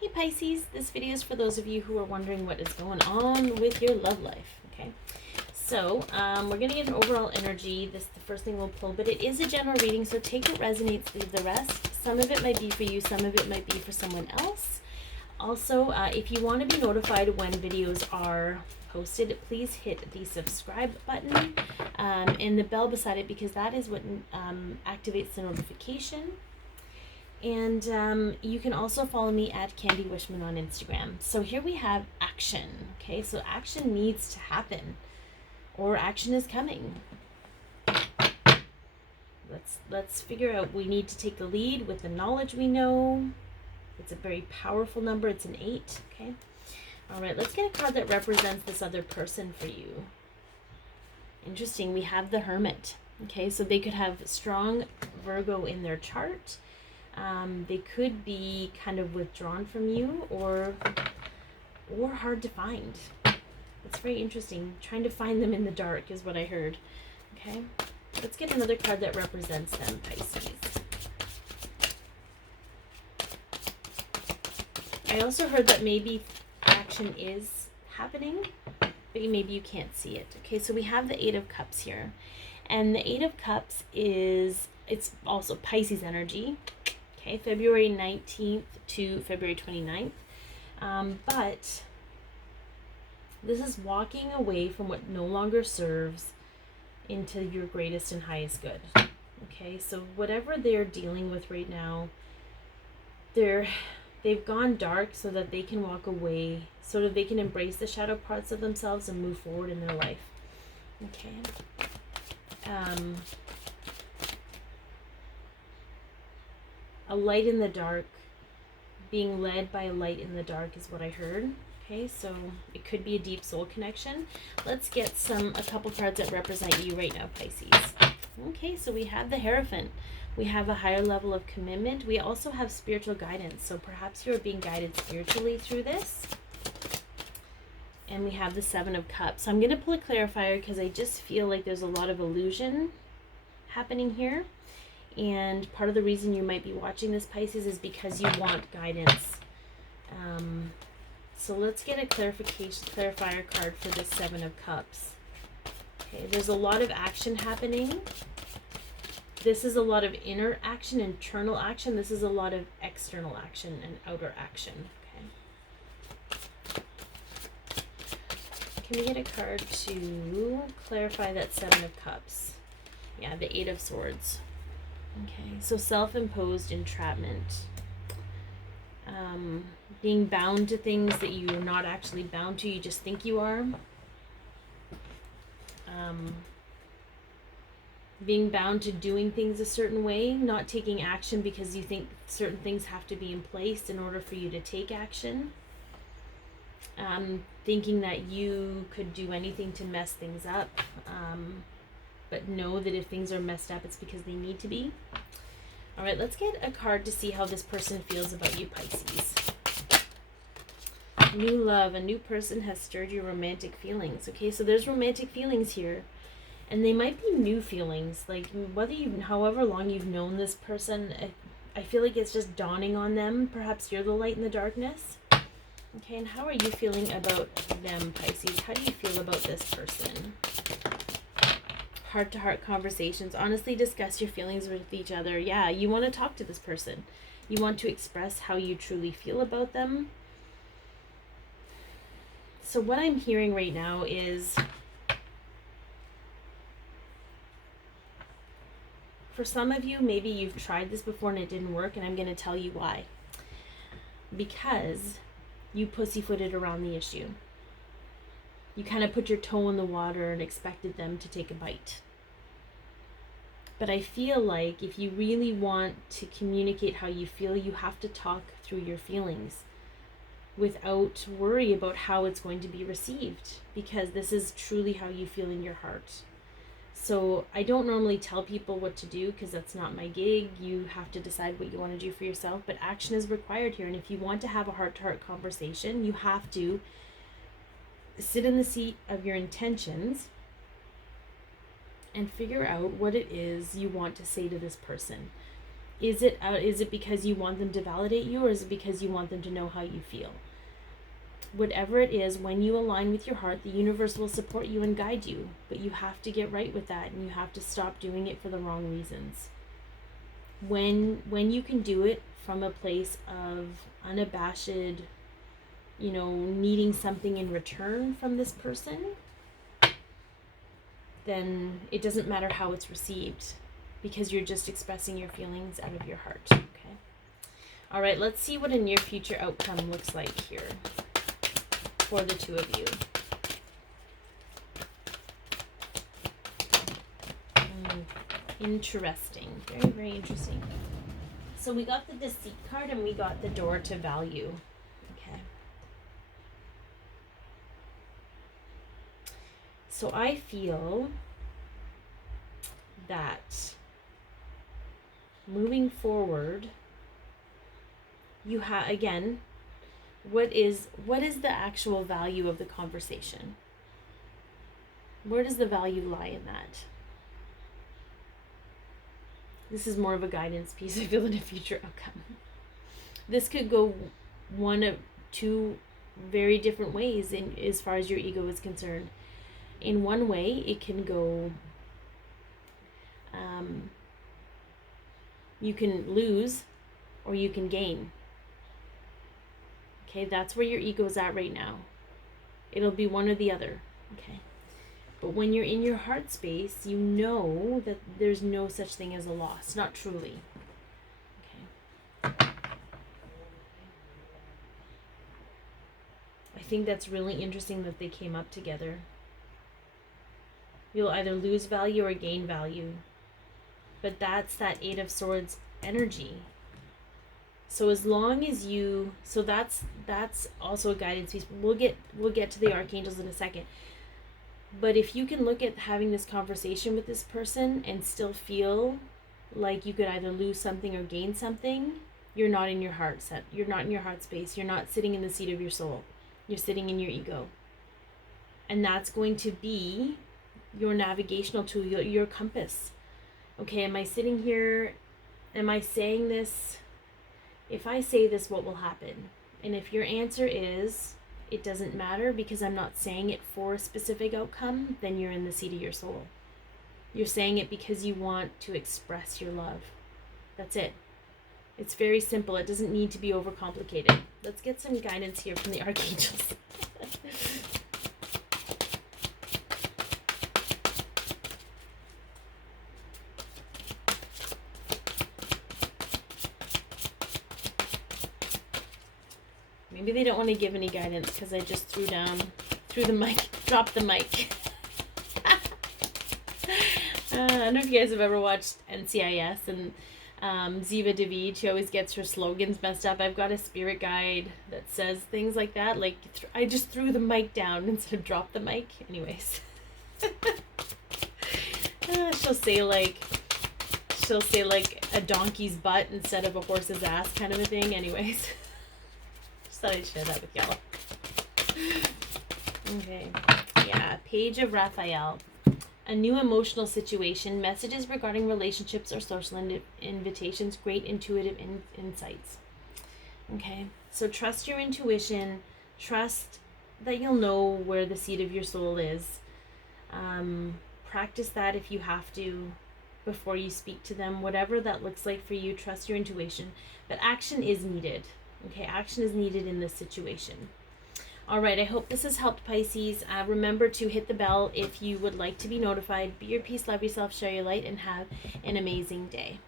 Hey Pisces, this video is for those of you who are wondering what is going on with your love life, okay? So, we're going to get an overall energy. This is the first thing we'll pull, but it is a general reading, so take what resonates, leave the rest. Some of it might be for you, some of it might be for someone else. Also, if you want to be notified when videos are posted, please hit the subscribe button and the bell beside it, because that is what activates the notification. And you can also follow me at Candi Wishman on Instagram. So here we have action. Okay, so action needs to happen, or action is coming. Let's figure out. We need to take the lead with the knowledge we know. It's a very powerful number. It's an 8. Okay. All right. Let's get a card that represents this other person for you. Interesting. We have the Hermit. Okay, so they could have strong Virgo in their chart. They could be kind of withdrawn from you, or hard to find. It's very interesting. Trying to find them in the dark is what I heard. Okay, let's get another card that represents them, Pisces. I also heard that maybe action is happening, but maybe you can't see it. Okay, so we have the 8 of Cups here, and the 8 of Cups it's also Pisces energy. Okay, February 19th to February 29th. But this is walking away from what no longer serves into your greatest and highest good. Okay, so whatever they're dealing with right now, they've gone dark so that they can walk away, so that they can embrace the shadow parts of themselves and move forward in their life. Okay. A light in the dark, being led by a light in the dark is what I heard. Okay, so it could be a deep soul connection. Let's get a couple cards that represent you right now, Pisces. Okay, so we have the Hierophant. We have a higher level of commitment. We also have spiritual guidance, so perhaps you're being guided spiritually through this. And we have the 7 of Cups. So I'm going to pull a clarifier because I just feel like there's a lot of illusion happening here. And part of the reason you might be watching this, Pisces, is because you want guidance. So let's get a clarifier card for this 7 of Cups. Okay, there's a lot of action happening. This is a lot of inner action, internal action. This is a lot of external action and outer action. Okay. Can we get a card to clarify that 7 of Cups? Yeah, the 8 of Swords. Okay, so self-imposed entrapment. Being bound to things that you're not actually bound to, you just think you are. Being bound to doing things a certain way, not taking action because you think certain things have to be in place in order for you to take action. Thinking that you could do anything to mess things up. But know that if things are messed up, it's because they need to be. All right, let's get a card to see how this person feels about you, Pisces. New love. A new person has stirred your romantic feelings. Okay, so there's romantic feelings here. And they might be new feelings. Like, however long you've known this person, I feel like it's just dawning on them. Perhaps you're the light in the darkness. Okay, and how are you feeling about them, Pisces? How do you feel about this person? Heart-to-heart conversations. Honestly discuss your feelings with each other. Yeah, you want to talk to this person. You want to express how you truly feel about them. So what I'm hearing right now is, for some of you, maybe you've tried this before and it didn't work, and I'm going to tell you why. Because you pussyfooted around the issue. You kind of put your toe in the water and expected them to take a bite. But I feel like if you really want to communicate how you feel, you have to talk through your feelings without worry about how it's going to be received, because this is truly how you feel in your heart. So I don't normally tell people what to do because that's not my gig. You have to decide what you want to do for yourself, but action is required here. And if you want to have a heart-to-heart conversation, you have to sit in the seat of your intentions and figure out what it is you want to say to this person. Is it because you want them to validate you, or is it because you want them to know how you feel? Whatever it is, when you align with your heart, the universe will support you and guide you. But you have to get right with that, and you have to stop doing it for the wrong reasons. When you can do it from a place of unabashed, needing something in return from this person, then it doesn't matter how it's received, because you're just expressing your feelings out of your heart. Okay. All right, let's see what a near future outcome looks like here for the two of you. Interesting. Very, very interesting. So we got the Deceit card and we got the Door to Value. Okay. So I feel that moving forward, you have, again, what is the actual value of the conversation? Where does the value lie in that? This is more of a guidance piece, I feel, than a future outcome. This could go one of two very different ways in as far as your ego is concerned. In one way, it can go, you can lose or you can gain. Okay, that's where your ego is at right now. It'll be one or the other. Okay. But when you're in your heart space, you know that there's no such thing as a loss. Not truly. Okay. I think that's really interesting that they came up together. You'll either lose value or gain value. But that's that Eight of Swords energy. So as long as you, so that's also a guidance piece. We'll get to the archangels in a second. But if you can look at having this conversation with this person and still feel like you could either lose something or gain something, you're not in your heart set. You're not in your heart space. You're not sitting in the seat of your soul. You're sitting in your ego. And that's going to be your navigational tool, your compass. Okay, am I sitting here? Am I saying this? If I say this, what will happen? And if your answer is, it doesn't matter because I'm not saying it for a specific outcome, then you're in the seat of your soul. You're saying it because you want to express your love. That's it. It's very simple. It doesn't need to be overcomplicated. Let's get some guidance here from the archangels. Maybe they don't want to give any guidance because I just threw the mic, dropped the mic. I don't know if you guys have ever watched NCIS and Ziva David. She always gets her slogans messed up. I've got a spirit guide that says things like that. Like, I just threw the mic down instead of dropped the mic. Anyways. She'll say like a donkey's butt instead of a horse's ass kind of a thing. Anyways. Thought I'd share that with y'all. Okay. Yeah. Page of Raphael. A new emotional situation. Messages regarding relationships or social invitations. Great intuitive insights. Okay. So trust your intuition. Trust that you'll know where the seat of your soul is. Practice that if you have to before you speak to them. Whatever that looks like for you, trust your intuition. But action is needed. Okay, action is needed in this situation. All right, I hope this has helped, Pisces. Remember to hit the bell if you would like to be notified. Be your peace, love yourself, share your light, and have an amazing day.